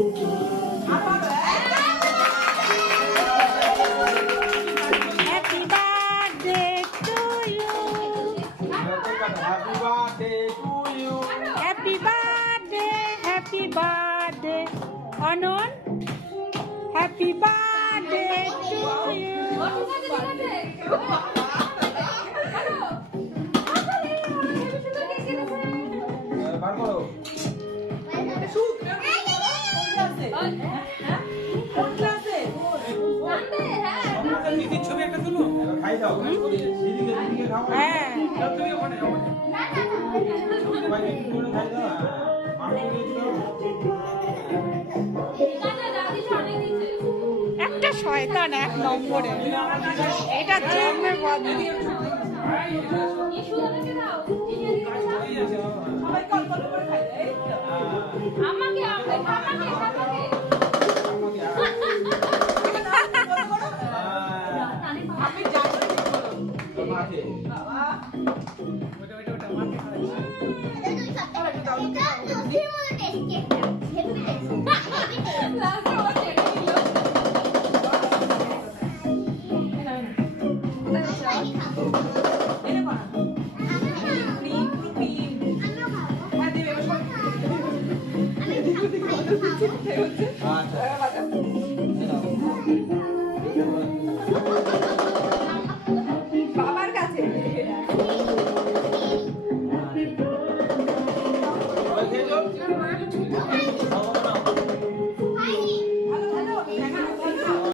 Happy birthday to you. Happy birthday to you. Happy birthday, happy birthday. Anon, happy birthday to you. বার করো। দিদির ছবি একটা তুলো। খাই দাও। দিদিকে খাও। হ্যাঁ তুমি ওখানে সবাইকে একটু করে খাই দাও। মাকে দিয়ে দাও। একটা শয়তান এক নম্বরে এটা জন্মে বদল আমাকে মাকে। ওটা মাকে খাওয়াচ্ছি। এটা